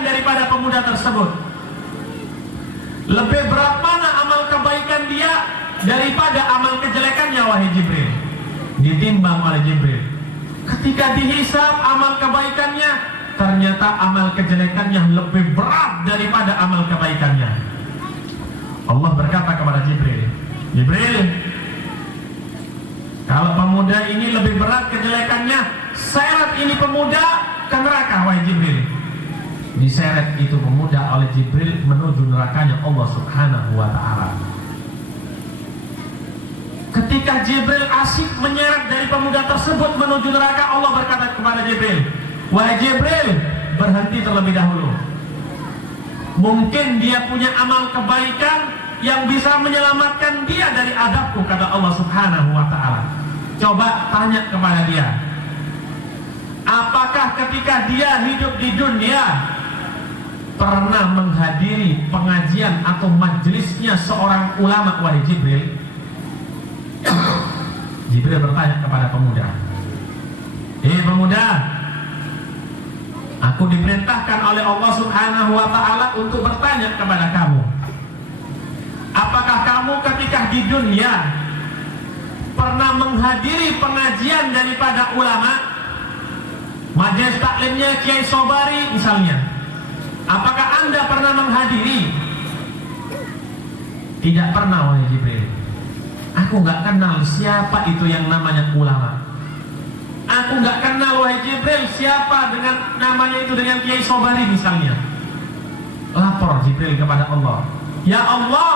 kebaikan daripada pemuda tersebut? Lebih berat mana amal kebaikan dia daripada amal kejelekannya, wahai Jibril? Ditimbang oleh Jibril. Ketika dihisab amal kebaikannya, ternyata amal kejelekannya lebih berat daripada amal kebaikannya. Allah berkata kepada Jibril, Jibril, kalau pemuda ini lebih berat kejelekannya, seret ini pemuda ke neraka, wahai Jibril. Diseret itu pemuda oleh Jibril menuju nerakanya Allah Subhanahu wa ta'ala. Ketika Jibril asik menyeret dari pemuda tersebut menuju neraka, Allah berkata kepada Jibril, wahai Jibril, berhenti terlebih dahulu. Mungkin dia punya amal kebaikan yang bisa menyelamatkan dia dari azabku, kata Allah Subhanahu wa ta'ala. Coba tanya kepada dia, apakah ketika dia hidup di dunia pernah menghadiri pengajian atau majelisnya seorang ulama, wahai Jibril? Jibril bertanya kepada pemuda, pemuda, aku diperintahkan oleh Allah Subhanahu wa ta'ala untuk bertanya kepada kamu, apakah kamu ketika di dunia pernah menghadiri pengajian daripada ulama, majelis taklimnya Kiai Sobari misalnya? Apakah Anda pernah menghadiri? Tidak pernah, wahai Jibril. Aku nggak kenal siapa itu yang namanya ulama. Aku nggak kenal, wahai Jibril, siapa dengan namanya itu dengan Kiai Sobari misalnya. Lapor Jibril kepada Allah, ya Allah,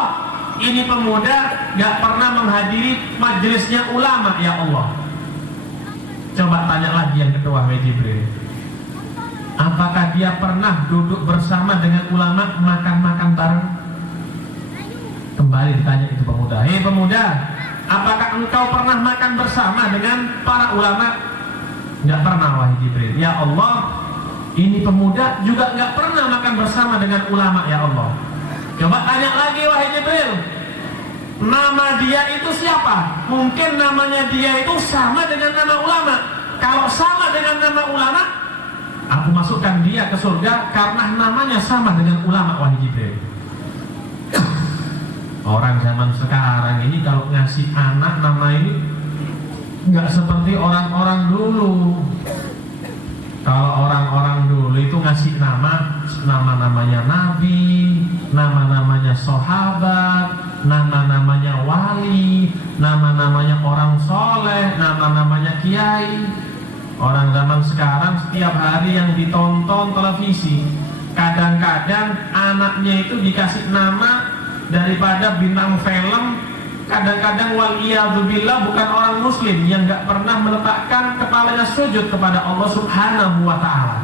ini pemuda nggak pernah menghadiri majelisnya ulama, ya Allah. Coba tanya lagi yang kedua, wahai Jibril, apakah dia pernah duduk bersama dengan ulama, makan-makan bareng? Kembali ditanya itu pemuda, pemuda, apakah engkau pernah makan bersama dengan para ulama? Nggak pernah, wahai Jibril. Ya Allah, ini pemuda juga nggak pernah makan bersama dengan ulama, ya Allah. Coba tanya lagi, wahai Jibril, nama dia itu siapa? Mungkin namanya dia itu sama dengan nama ulama. Kalau sama dengan nama ulama, aku masukkan dia ke surga karena namanya sama dengan ulama, wahai Jibril. Orang zaman sekarang ini kalau ngasih anak nama ini nggak seperti orang-orang dulu. Kalau orang-orang dulu itu ngasih nama-namanya nabi, nama-namanya sahabat, nama-namanya wali, nama-namanya orang soleh, nama-namanya kiai. Orang zaman sekarang setiap hari yang ditonton televisi, kadang-kadang anaknya itu dikasih nama daripada bintang film, kadang-kadang waliyadzubillah bukan orang muslim yang gak pernah meletakkan kepalanya sujud kepada Allah Subhanahu wa ta'ala.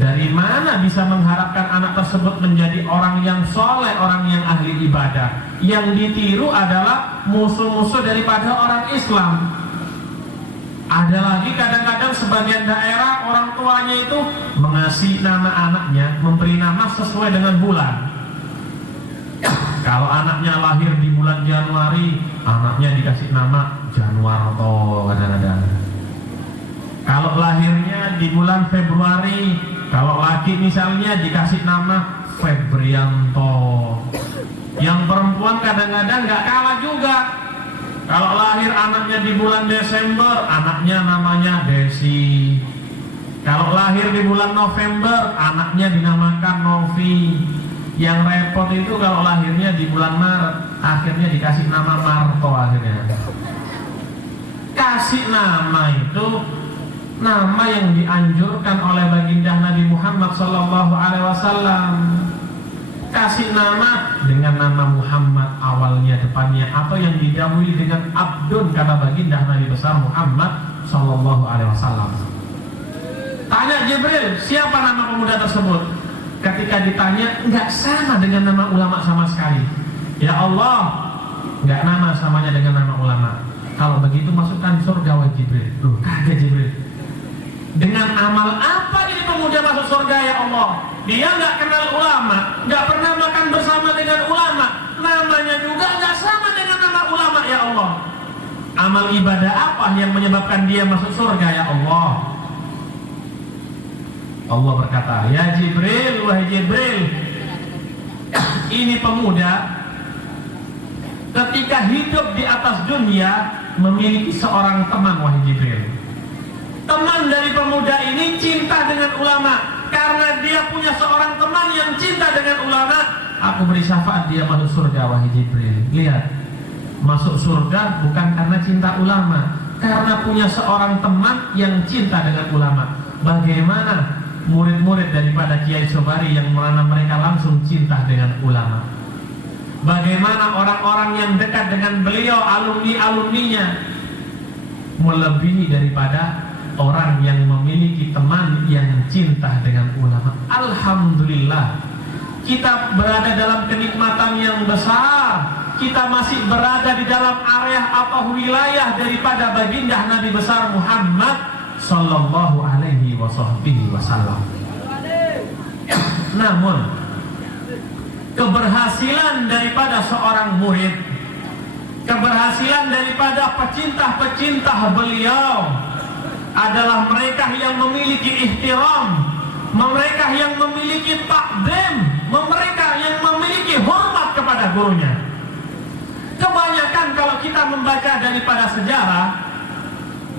Dari mana bisa mengharapkan anak tersebut menjadi orang yang soleh, orang yang ahli ibadah? Yang ditiru adalah musuh-musuh daripada orang Islam. Ada lagi kadang-kadang sebagian daerah orang tuanya itu mengasih nama anaknya, memberi nama sesuai dengan bulan. Kalau anaknya lahir di bulan Januari, anaknya dikasih nama Januarto kadang-kadang. Kalau lahirnya di bulan Februari, kalau laki misalnya dikasih nama Febrianto. Yang perempuan kadang-kadang nggak kalah juga. Kalau lahir anaknya di bulan Desember, anaknya namanya Desi. Kalau lahir di bulan November, anaknya dinamakan Novi. Yang repot itu kalau lahirnya di bulan Maret, akhirnya dikasih nama Marto akhirnya. Kasih nama itu nama yang dianjurkan oleh baginda Nabi Muhammad SAW. Kasih nama dengan nama Muhammad awalnya depannya, atau yang didahului dengan Abdun kata baginda Nabi besar Muhammad SAW. Tanya Jibril, siapa nama pemuda tersebut? Ketika ditanya, nggak sama dengan nama ulama sama sekali. Ya Allah, nggak nama samanya dengan nama ulama. Kalau begitu masukkan surga, wahai Jibril. Loh, kagak Jibril. Dengan amal apa ini pemuda masuk surga, ya Allah? Dia nggak kenal ulama, nggak pernah makan bersama dengan ulama, namanya juga nggak sama dengan nama ulama, ya Allah. Amal ibadah apa yang menyebabkan dia masuk surga, ya Allah? Allah berkata, ya Jibril, wahai Jibril, ini pemuda ketika hidup di atas dunia memiliki seorang teman, wahai Jibril. Teman dari pemuda ini cinta dengan ulama. Karena dia punya seorang teman yang cinta dengan ulama, aku beri syafaat dia masuk surga, wahai Jibril. Lihat, masuk surga bukan karena cinta ulama, karena punya seorang teman yang cinta dengan ulama. Bagaimana murid-murid daripada Kiai Sobari yang mana mereka langsung cinta dengan ulama? Bagaimana orang-orang yang dekat dengan beliau, alumni-alumninya, melebihi daripada orang yang memiliki teman yang cinta dengan ulama. Alhamdulillah, kita berada dalam kenikmatan yang besar. Kita masih berada di dalam area atau wilayah daripada baginda Nabi besar Muhammad sallallahu alaihi wasallam. Namun keberhasilan daripada seorang murid, keberhasilan daripada pecinta-pecinta beliau adalah mereka yang memiliki ihtiram, mereka yang memiliki takdim, mereka yang memiliki hormat kepada gurunya. Kebanyakan kalau kita membaca daripada sejarah,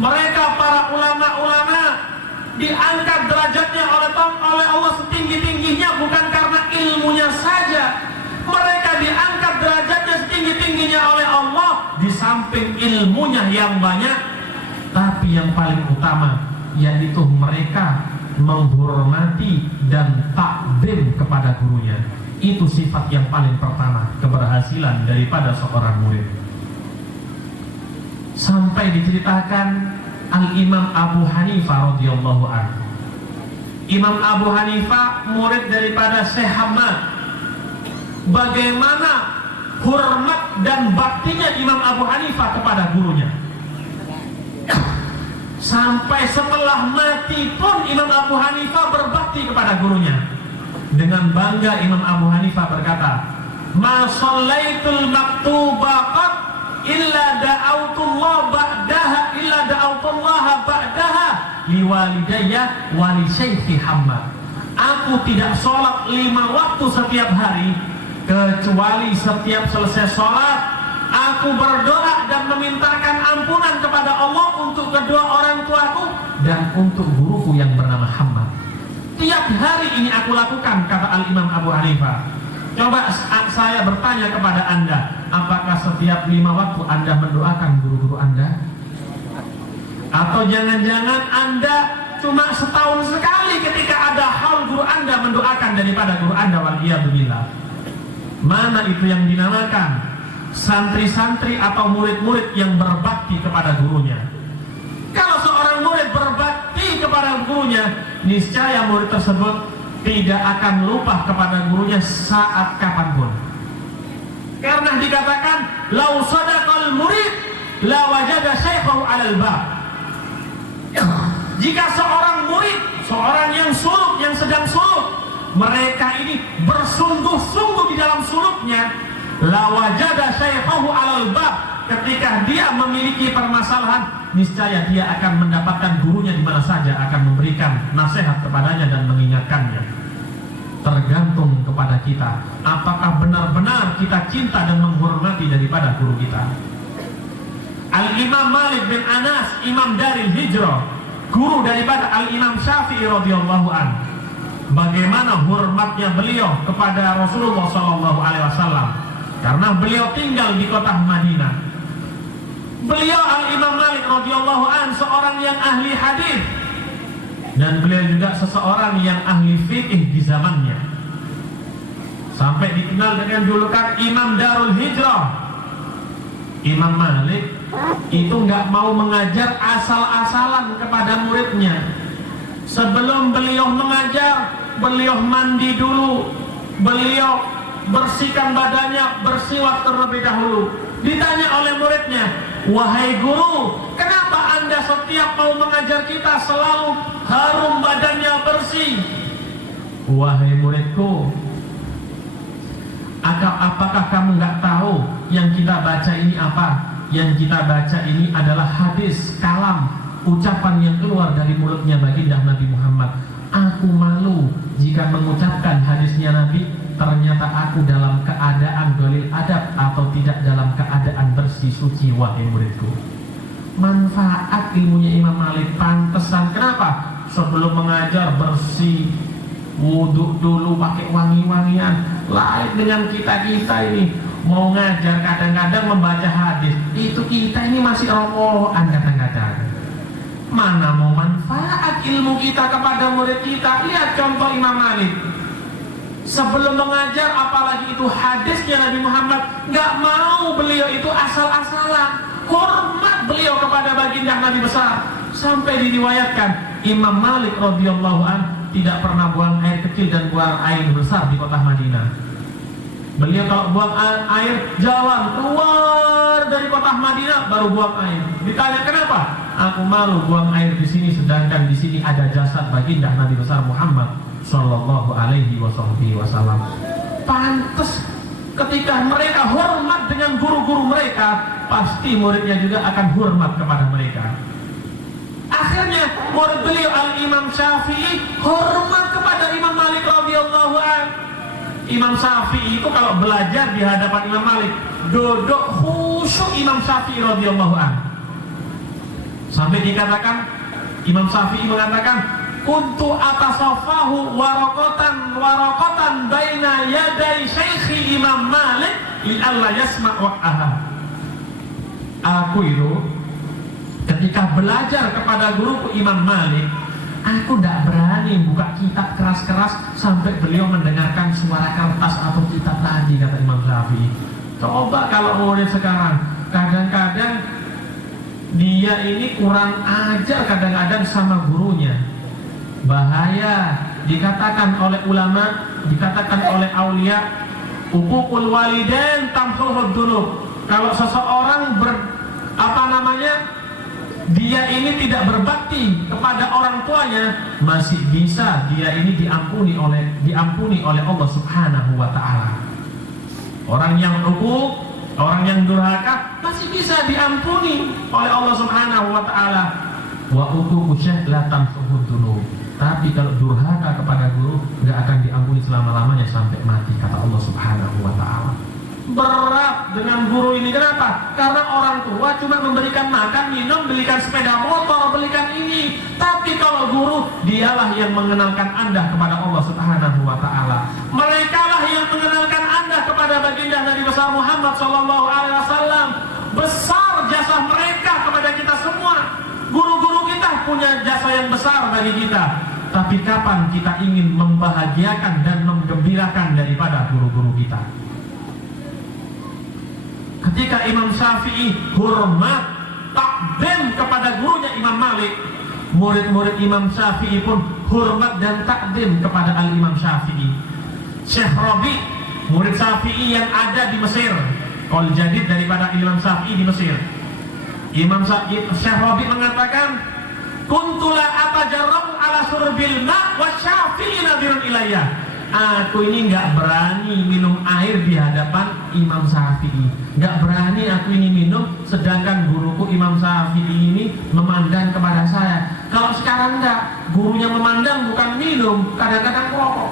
mereka para ulama-ulama diangkat derajatnya oleh Allah setinggi-tingginya bukan karena ilmunya saja. Mereka diangkat derajatnya setinggi-tingginya oleh Allah di samping ilmunya yang banyak, tapi yang paling utama yaitu mereka menghormati dan takdim kepada gurunya. Itu sifat yang paling pertama keberhasilan daripada seorang murid. Sampai diceritakan Al-Imam Abu Hanifah radhiyallahu anhu. Imam Abu Hanifah murid daripada Syekh Hamad. Bagaimana hormat dan baktinya Imam Abu Hanifah kepada gurunya. Sampai setelah mati pun Imam Abu Hanifah berbakti kepada gurunya. Dengan bangga Imam Abu Hanifah berkata, "Ma shallaitul maktuba qat illa da'autullah ba'daha liwalidayya wa li syaikhi Hammad." Aku tidak sholat 5 waktu setiap hari, kecuali setiap selesai sholat aku berdoa dan memintakan ampunan kepada Allah untuk kedua orang tuaku dan untuk guruku yang bernama Hammad. Tiap hari ini aku lakukan, kata Al-Imam Abu Hanifah. Coba saya bertanya kepada Anda, apakah setiap 5 waktu Anda mendoakan guru-guru Anda? Atau jangan-jangan Anda cuma setahun sekali ketika ada hal guru Anda mendoakan daripada guru Anda, waliyadzubillah. Mana itu yang dinamakan santri-santri atau murid-murid yang berbakti kepada gurunya? Kalau seorang murid berbakti kepada gurunya, niscaya murid tersebut tidak akan lupa kepada gurunya saat kapanpun. Karena dikatakan, "Lau sadaqal murid la wajada syaikhahu 'alal bab." Jika seorang murid, seorang yang suluk, yang sedang suluk, mereka ini bersungguh-sungguh di dalam suluknya, la wajada syaikhahu 'alal bab. Ketika dia memiliki permasalahan, niscaya dia akan mendapatkan gurunya di mana saja, akan memberikan nasihat kepadanya dan mengingatkannya. Tergantung kepada kita, apakah benar-benar kita cinta dan menghormati daripada guru kita. Al-Imam Malik bin Anas, Imam Daril Hijrah, guru daripada Al-Imam Syafi'i radhiyallahu anhu, bagaimana hormatnya beliau kepada Rasulullah SAW, karena beliau tinggal di kota Madinah. Beliau Al-Imam Malik radhiyallahu anhu seorang yang ahli hadis, dan beliau juga seseorang yang ahli fikih di zamannya. Sampai dikenal dengan julukan Imam Darul Hijrah. Imam Malik itu nggak mau mengajar asal-asalan kepada muridnya. Sebelum beliau mengajar, beliau mandi dulu, beliau bersihkan badannya, bersiwak terlebih dahulu. Ditanya oleh muridnya, "Wahai guru, kenapa Anda setiap mau mengajar kita selalu harum badannya bersih?" "Wahai muridku, apakah kamu nggak tahu yang kita baca ini apa? Yang kita baca ini adalah hadis, kalam, ucapan yang keluar dari mulutnya baginda Nabi Muhammad. Aku malu jika mengucapkan hadisnya Nabi, ternyata aku dalam keadaan golil adab atau tidak dalam keadaan bersih suci. Wahai muridku, manfaat ilmunya Imam Malik pantesan. Kenapa? Sebelum mengajar bersih, wudhu dulu pakai wangi-wangian. Lain dengan kita-kita ini mau ngajar kadang-kadang membaca hadis, itu kita ini masih rokokan kadang-kadang. Mana mau manfaat ilmu kita kepada murid kita? Lihat contoh Imam Malik. Sebelum mengajar, apalagi itu hadisnya Nabi Muhammad, nggak mau beliau itu asal-asalan. Hormat beliau kepada baginda Nabi besar. Sampai diriwayatkan Imam Malik radhiyallahu an tidak pernah buang air kecil dan buang air besar di kota Madinah. Beliau kalau buang air, jalan keluar dari kota Madinah baru buang air. Ditanya kenapa? Aku malu buang air di sini, sedangkan di sini ada jasad baginda Nabi besar Muhammad sallallahu alaihi wasallam. Pantes ketika mereka hormat dengan guru-guru mereka, pasti muridnya juga akan hormat kepada mereka. Akhirnya murid beliau Al-Imam Syafi'i hormat kepada Imam Malik radhiyallahu anhu. Imam Syafi'i itu kalau belajar di hadapan Imam Malik, duduk khusyuk Imam Syafi'i radhiyallahu anhu. Sampai dikatakan Imam Syafi'i mengatakan, kuntu atasafahu warokotan baina yadai syekhi Imam Malik li'alla yasma' wa'aha. Aku itu ketika belajar kepada guruku Imam Malik, aku tidak berani buka kitab keras-keras sampai beliau mendengarkan suara kertas atau kitab tadi, kata Imam Syafi'i. Coba kalau murid sekarang, kadang-kadang dia ini kurang ajar kadang-kadang sama gurunya. Bahaya. Dikatakan oleh ulama, dikatakan oleh aulia, uququl walidain tamhuhud dzunub. Kalau seseorang dia ini tidak berbakti kepada orang tuanya, masih bisa dia ini diampuni oleh Allah Subhanahu wa taala. Orang yang uquq, orang yang durhaka masih bisa diampuni oleh Allah Subhanahu wa taala. Wa uququ syekh la tamhuhud dzunub. Tapi kalau durhaka kepada guru, nggak akan diampuni selama-lamanya sampai mati, kata Allah Subhanahu wa taala. Berat dengan guru ini. Kenapa? Karena orang tua cuma memberikan makan, minum, belikan sepeda motor, belikan ini. Tapi kalau guru, dialah yang mengenalkan Anda kepada Allah Subhanahu wa taala. Merekalah yang mengenalkan Anda kepada baginda Nabi besar Muhammad sallallahu alaihi wasallam. Besar jasa mereka kepada kita semua. Guru-guru kita punya jasa yang besar bagi kita. Tapi kapan kita ingin membahagiakan dan menggembirakan daripada guru-guru kita? Ketika Imam Syafi'i hormat, takdim kepada gurunya Imam Malik, murid-murid Imam Syafi'i pun hormat dan takdim kepada Al-Imam Syafi'i. Syekh Rabi, murid Syafi'i yang ada di Mesir, qaul jadid daripada Imam Syafi'i di Mesir. Syekh Rabi mengatakan, kuntula atajarrabu ala surbil ma' wa Syafi'i nadirun ilayya. Aku ini nggak berani minum air di hadapan Imam Syafi'i, nggak berani aku ini minum, sedangkan guruku Imam Syafi'i ini memandang kepada saya. Kalau sekarang nggak, gurunya memandang bukan minum, kadang-kadang rokok.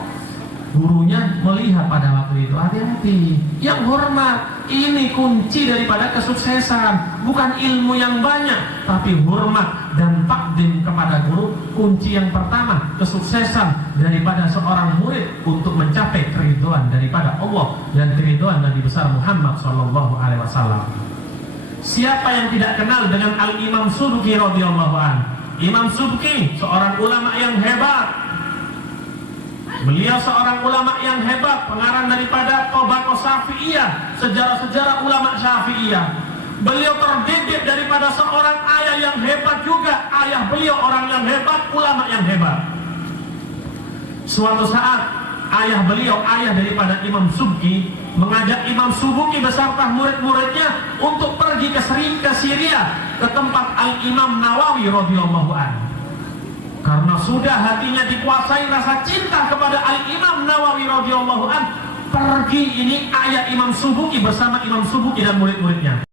Gurunya melihat pada waktu itu, hati-hati, yang hormat. Ini kunci daripada kesuksesan, bukan ilmu yang banyak, tapi hormat dan takdim kepada guru. Kunci yang pertama kesuksesan daripada seorang murid untuk mencapai keridhaan daripada Allah dan keridhaan Nabi besar Muhammad sallallahu alaihi wasallam. Siapa yang tidak kenal dengan Al-Imam Subki radhiyallahu anhu? Imam Subki seorang ulama yang hebat. Beliau seorang ulama yang hebat, pengarang daripada Tobaqo Syafi'iyah, sejarah-sejarah ulama Syafi'iyah. Beliau terdidik daripada seorang ayah yang hebat juga. Ayah beliau orang yang hebat, ulama yang hebat. Suatu saat ayah beliau, ayah daripada Imam Subki, mengajak Imam Subki beserta murid-muridnya untuk pergi ke Syria, ke tempat Al-Imam Nawawi radhiyallahu anhu. Karena sudah hatinya dikuasai rasa cinta kepada Al-Imam Nawawi radhiyallahu anhu, pergi ini ayah Imam Subki bersama Imam Subki dan murid-muridnya.